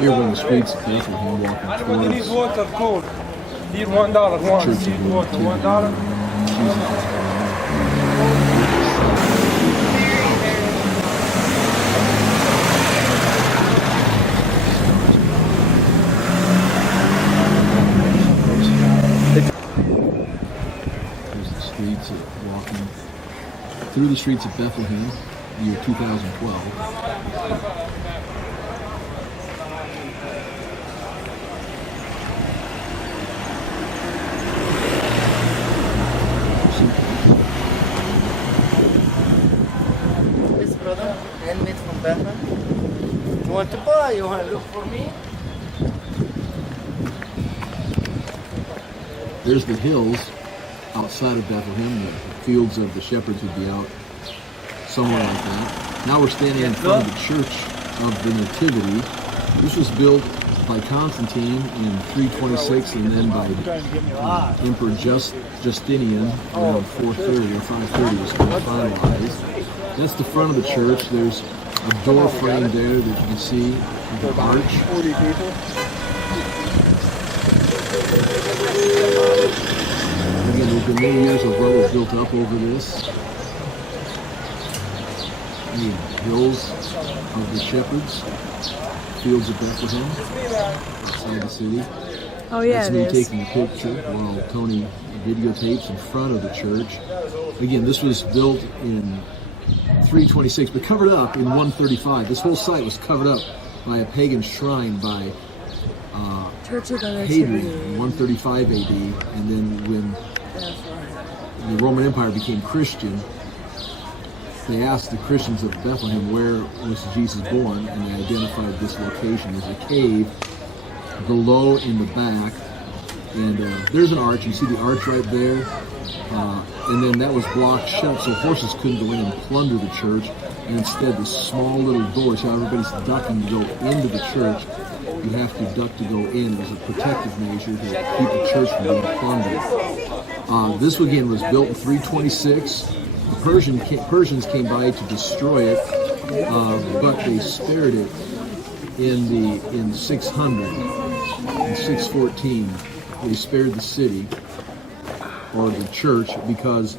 Here we're in the streets of Bethlehem walking towards I need water cold. Need $1. One. Church of Need water. $1. There's the streets of walking through the streets of Bethlehem, year 2012. This brother, handmade from Bethlehem. You want to buy? You want to look for me? There's the hills outside of Bethlehem. The fields of the shepherds would be out somewhere like that. Now we're standing in front of the Church of the Nativity. This was built by Constantine in 326 and then by Emperor Justinian around 430 or 530 was finalized. That's the front of the church. There's a door frame there that you can see with an arch. 40 people. Again, there's been many years of rubble built up over this. The hills of the shepherds, fields of Bethlehem, outside the city. Oh yeah, that's me taking a picture while Tony videotapes in front of the church. Again, this was built in 326, but covered up in 135. This whole site was covered up by a pagan shrine by Church of the Hadrian Nativity. in 135 AD, and then when the Roman Empire became Christian, they asked the Christians of Bethlehem where was Jesus born, and they identified this location as a cave below in the back. And there's an arch. You see the arch right there. And then that was blocked shut, so horses couldn't go in and plunder the church. And instead, this small little door, so everybody's ducking to go into the church. You have to duck to go in as a protective measure to keep the church from being plundered. This again was built in 326. The Persians came by to destroy it, but they spared it in 600, in 614. They spared the city or the church because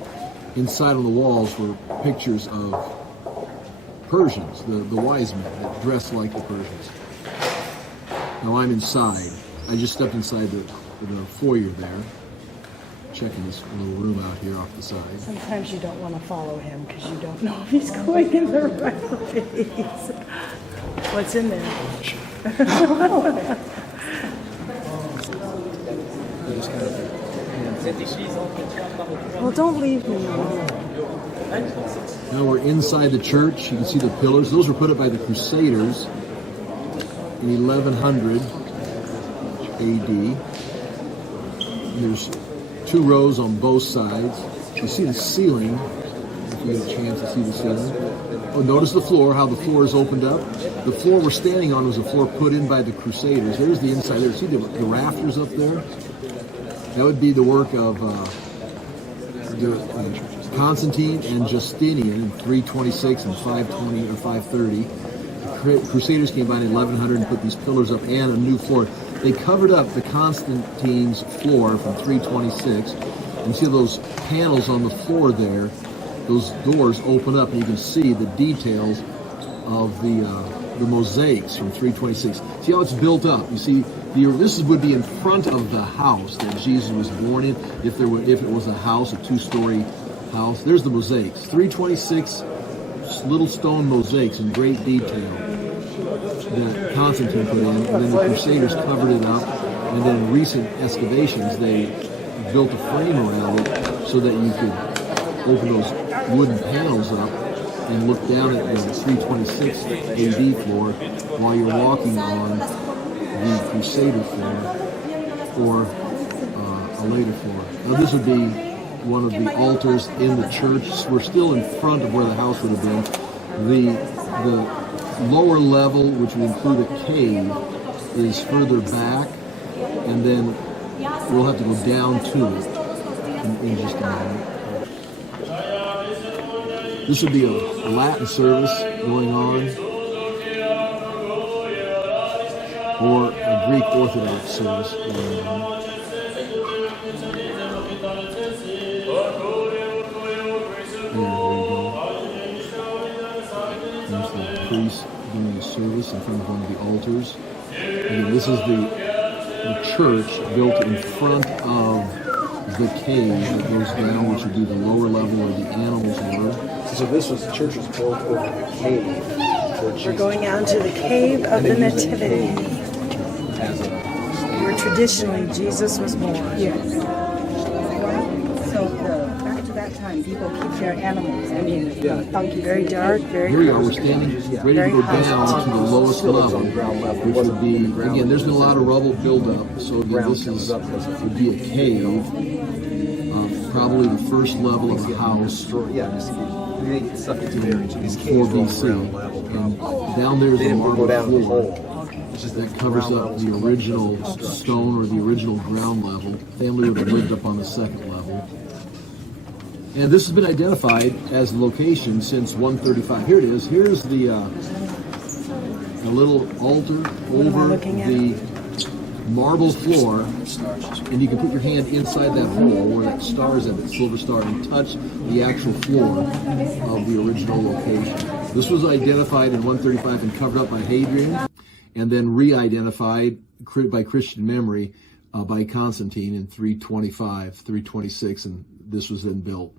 inside on the walls were pictures of Persians, the wise men that dressed like the Persians. Now I'm inside. I just stepped inside the foyer there, checking this little room out here off the side. Sometimes you don't want to follow him because you don't know if he's going in the right place. What's in there? Well, don't leave me alone. Now we're inside the church. You can see the pillars. Those were put up by the Crusaders in 1100 AD. And there's two rows on both sides. You see the ceiling, if you get a chance to see the ceiling. Oh, notice the floor, how the floor is opened up. The floor we're standing on was a floor put in by the Crusaders. There's the inside there. See the rafters up there? That would be the work of Constantine and Justinian in 326 and 520 or 530. The Crusaders came by in 1100 and put these pillars up and a new floor. They covered up the Constantine's floor from 326. And see those panels on the floor there? Those doors open up and you can see the details of the mosaics from 326. See how it's built up? You see, this would be in front of the house that Jesus was born in. If it was a house, a two-story house. There's the mosaics. 326 little stone mosaics in great detail that Constantine put in, and then the Crusaders covered it up. And then in recent excavations, they built a frame around it so that you could open those wooden panels up and look down at the 326 AD floor while you're walking on the Crusader floor or a later floor. Now this would be one of the altars in the church. We're still in front of where the house would have been. The lower level, which would include a cave, is further back, and then we'll have to go down to it in just a moment. This would be a Latin service going on. or a Greek Orthodox service going on. There you go. There's the priest doing the service in front of one of the altars. Again, this is the church built in front of the cave that goes down, which would be the lower level where the animals were. So the church was built over the cave. We're going out to the cave of the Nativity, where traditionally Jesus was born. Yes. So back to that time, people keep their animals. I mean, donkeys. Very dark, very Here we are, we're standing ready to go down to the lowest level, which would be, again, there's been a lot of rubble buildup, so again, this would be a cave, probably the first level of a house. Subject to marriage. These 4 caves were on BC. ground level. And down there's They the didn't marble go down the floor hole. It's just that covers up the original stone or the original ground level. Family would have lived up on the second level. And this has been identified as the location since 135. Here it is. Here's the little altar over the marble floor, and you can put your hand inside that hole where that star is at, that silver star, and touch the actual floor of the original location. This was identified in 135 and covered up by Hadrian, and then re-identified by Christian memory by Constantine in 325, 326, and this was then built.